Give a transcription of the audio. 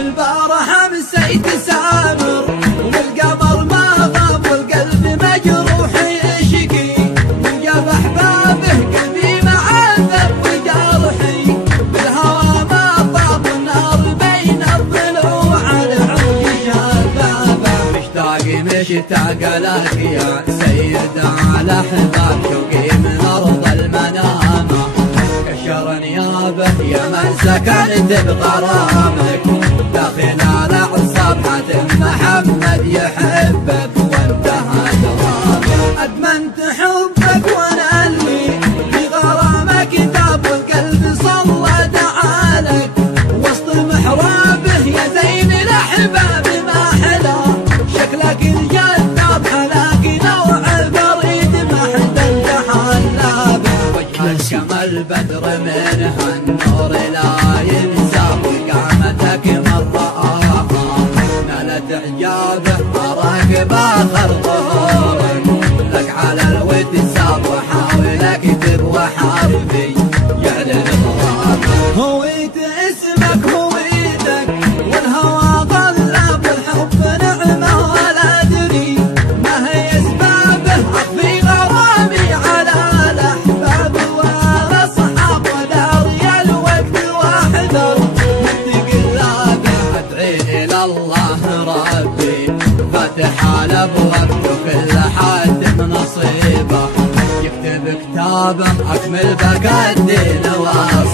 البارحة مسيت سامر والقمر ما غاب والقلب مجروح يشكي من جاب احبابه قلبي معذب وجرحي بالهوى ما طاب النار بين الضلوع على عود شبابه مشتاق لك يا سيد على احباب شوقي من ارض المنامه كشر نيابه يا من سكنت بغرامك داخل على عصاب حاتم محمد يحبك وانتهى درامك ادمنت حبك وانا اللي بغرامك كتاب والقلب صلى دعالك وسط محرابه يا زين الاحباب ما حلا شكلك الجذاب حلاك نوع البريد ما حدا تحلى به وجهك كما البدر منها النور لا ينسى وقامتك مرة نالت اعجابه اراك باخر ظهورك لك على الود ساب وحاولك تبغى حربي يعلن غرامك هويت اسمك هويتك والهوى غلب والحب نعمه ولا ادري ما هي اسبابه اطفي غرامي على الاحباب والاصحاب وداري الوقت واحذر من تقلابه ادعي الى الله ربي فاتح على بوقته كل حد نصيبه يكتب كتابه اكمل بقد نوابه